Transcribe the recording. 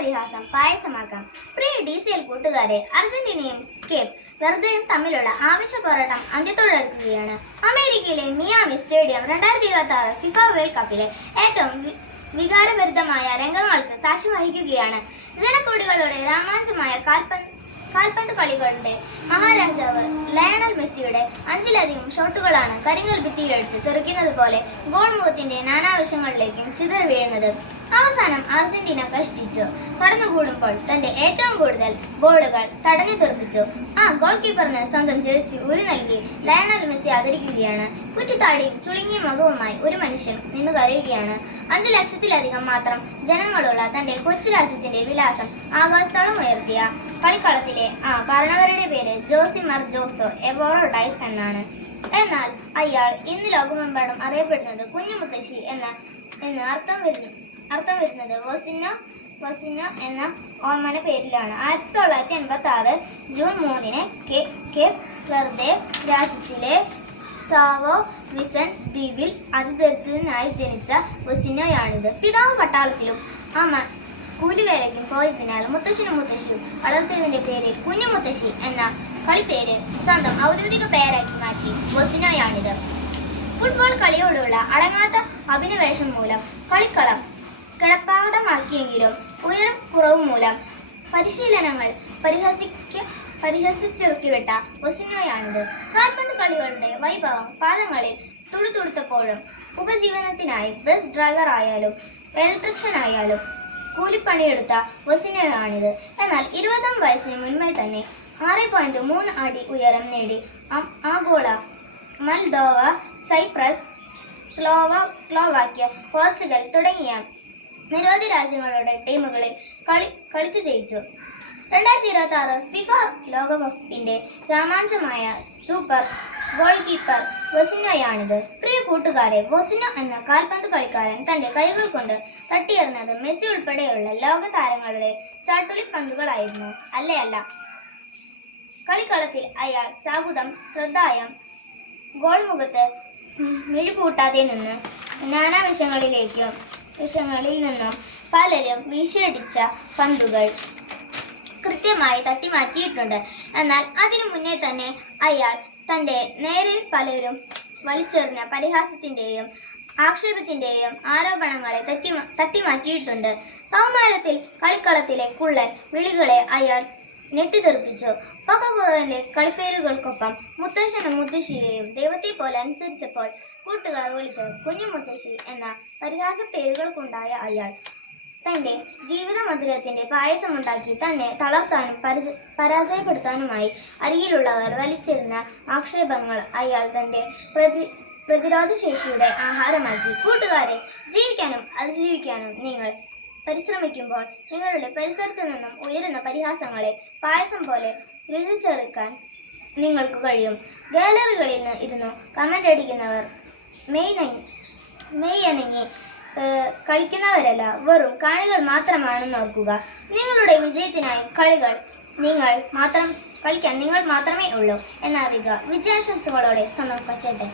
പരിഹാസം പായസമാക്കാം. പ്രിയ DCL കൂട്ടുകാരെ, അർജന്റീനയും Cape വെർദയും തമ്മിലുള്ള ആവേശ പോരാട്ടം അന്ത്യത്തോടടുക്കുകയാണ്. അമേരിക്കയിലെ മിയാമി സ്റ്റേഡിയം 2026 ഫിഫ വേൾഡ് കപ്പിലെ ഏറ്റവും വികാരഭരിതമായ രംഗങ്ങൾക്ക് സാക്ഷി വഹിക്കുകയാണ്. ജനകോടികളുടെ രോമാഞ്ചമായ കാൽപന്ത് കളികളുടെ മഹാരാജാവ് ലയണൽ മെസ്സിയുടെ 5ലധികം ഷോട്ടുകളാണ് കരിങ്കൽ ഭിത്തിയിലടിച്ച് തെറിക്കുന്നത് പോലെ ഗോൾ മുഖത്തിന്റെ നാനാവശങ്ങളിലേക്കും ചിതറി വീഴുന്നത്. അവസാനം അർജന്റീന കഷ്ടിച്ചു കടന്നുകൂടുമ്പോൾ തന്റെ ഏറ്റവും കൂടുതൽ ഗോളുകൾ തടഞ്ഞു തെറിപ്പിച്ചു. ആ ഗോൾ കീപ്പറിന് സ്വന്തം ജേഴ്സി ഊരി നൽകി ലയണൽ മെസ്സി ആദരിക്കുകയാണ്. കുറ്റിത്താടിയും ചുളുങ്ങിയ മുഖവുമായി ഒരു മനുഷ്യൻ നിന്ന് കരയുകയാണ്. 5 ലക്ഷത്തിലധികം മാത്രം ജനങ്ങളുള്ള തന്റെ കൊച്ചു രാജ്യത്തിന്റെ വിലാസം ആകാശത്തോളം ഉയർത്തിയ കളിക്കളത്തിലെ ആ കാരണവരുടെ പേര് ജോസിമർ ജോസോ എവോറോ ഡൈസ് എന്നാണ്. എന്നാൽ അയാൾ ഇന്ന് ലോകമെമ്പാടും അറിയപ്പെടുന്നത് കുഞ്ഞു മുത്തശ്ശി എന്ന് അർത്ഥം വരുന്നത് വസിഞ്ഞോ എന്ന ഓമന പേരിലാണ്. 1986 ജൂൺ 3 കേപ്പ് വെർദെ രാജ്യത്തിലെ സാവോ വിസന്റ് ദ്വീപിൽ അതിദരിദ്രനായി ജനിച്ച വസിഞ്ഞോയാണിത്. പിതാവ് പട്ടാളത്തിലും അമ്മ കൂലിവേലയ്ക്കും പോയതിനാൽ മുത്തശ്ശിയും വളർത്തിയതിന്റെ പേര് കുഞ്ഞു മുത്തശ്ശി എന്ന കളിപ്പേര് സ്വന്തം ഔദ്യോഗിക പേരാക്കി മാറ്റി വസിഞ്ഞോയാണിത്. ഫുട്ബോൾ കളിയോടുള്ള അടങ്ങാത്ത അഭിനിവേശം മൂലം കളിക്കളം കിടപ്പാടമാക്കിയെങ്കിലും ഉയരം കുറവ് മൂലം പരിശീലനങ്ങൾ പരിഹസിച്ചിറക്കിവിട്ട വസിഞ്ഞോയാണിത്. കാൽപന്ത് കളികളുടെ വൈഭവം പാദങ്ങളിൽ തുടുത്തുടുത്തപ്പോഴും ഉപജീവനത്തിനായി ബസ് ഡ്രൈവർ ആയാലും ഇലക്ട്രീഷ്യൻ ആയാലും കൂലിപ്പണിയെടുത്ത വസിഞ്ഞോയാണിത്. എന്നാൽ 20-ാം വയസ്സിന് മുൻപേ തന്നെ 6.3 അടി ഉയരം നേടി ആഗോള മൾഡോവ, സൈപ്രസ്, സ്ലോവാക്യ, പോർച്ചുഗൽ തുടങ്ങിയ നിരവധി രാജ്യങ്ങളുടെ ടീമുകളിൽ കളിച്ചു ജയിച്ചു. 2026 ഫിഫ ലോകകപ്പിന്റെ രോമാഞ്ചമായ സൂപ്പർ ഗോൾ കീപ്പർ വസിഞ്ഞോയാണിത്. പ്രിയ കൂട്ടുകാരെ, വസിഞ്ഞോ എന്ന കാൽപന്ത് കളിക്കാരൻ തന്റെ കൈകൾ കൊണ്ട് തട്ടിയെറിഞ്ഞത് മെസ്സി ഉൾപ്പെടെയുള്ള ലോക താരങ്ങളുടെ ചാട്ടുളിപ്പന്തുകളായിരുന്നു. അല്ല, കളിക്കളത്തിൽ അയാൾ സാഹുതം ശ്രദ്ധായം ഗോൾ മുഖത്ത് മിഴിപൂട്ടാതെ നിന്ന് വശങ്ങളിൽ നിന്നും പലരും വീശിയടിച്ച പന്തുകൾ കൃത്യമായി തട്ടിമാറ്റിയിട്ടുണ്ട്. എന്നാൽ അതിനു മുന്നേ തന്നെ അയാൾ തന്റെ നേരെ പലരും വലിച്ചെറിഞ്ഞ പരിഹാസത്തിന്റെയും ആക്ഷേപത്തിന്റെയും ആരോപണങ്ങളെ തട്ടിമാറ്റിയിട്ടുണ്ട്. കൗമാരത്തിൽ കളിക്കളത്തിലെ കുള്ളൻ വിളികളെ അയാൾ ഞെട്ടിത്തെറിപ്പിച്ചു. പൊക്കക്കുറവന്റെ കളിപ്പേരുകൾക്കൊപ്പം മുത്തശ്ശനും മുത്തശ്ശിയെയും ദൈവത്തെ പോലെ അനുസരിച്ചപ്പോൾ കൂട്ടുകാർ വിളിച്ച് കുഞ്ഞു മുത്തശ്ശി എന്ന പരിഹാസ പേരുകൾക്കുണ്ടായ അയാൾ തന്റെ ജീവിത മധുരത്തിന്റെ പായസമുണ്ടാക്കി തന്നെ തളർത്താനും പരാജയപ്പെടുത്താനുമായി അരികിലുള്ളവർ വലിച്ചെറിഞ്ഞ ആക്ഷേപങ്ങൾ അയാൾ തന്റെ പ്രതിരോധ ശേഷിയുടെ ആഹാരമാക്കി. കൂട്ടുകാരെ, ജീവിക്കാനും അതിജീവിക്കാനും നിങ്ങൾ പരിശ്രമിക്കുമ്പോൾ നിങ്ങളുടെ പരിസരത്തു നിന്നും ഉയരുന്ന പരിഹാസങ്ങളെ പായസം പോലെ രുചിച്ചെറുക്കാൻ നിങ്ങൾക്ക് കഴിയും. ഗാലറികളിൽ ഇരുന്നു കമന്റ് അടിക്കുന്നവർ മെയ്യനങ്ങി കളിക്കുന്നവരല്ല, വെറും കാണികൾ മാത്രമാണെന്ന് ഓർക്കുക. നിങ്ങളുടെ വിജയത്തിനായി കളിക്കാൻ നിങ്ങൾ മാത്രമേ ഉള്ളൂ എന്നറിയുക. വിജയാശംസകളോടെ സ്വന്തം കൊച്ചേട്ടൻ.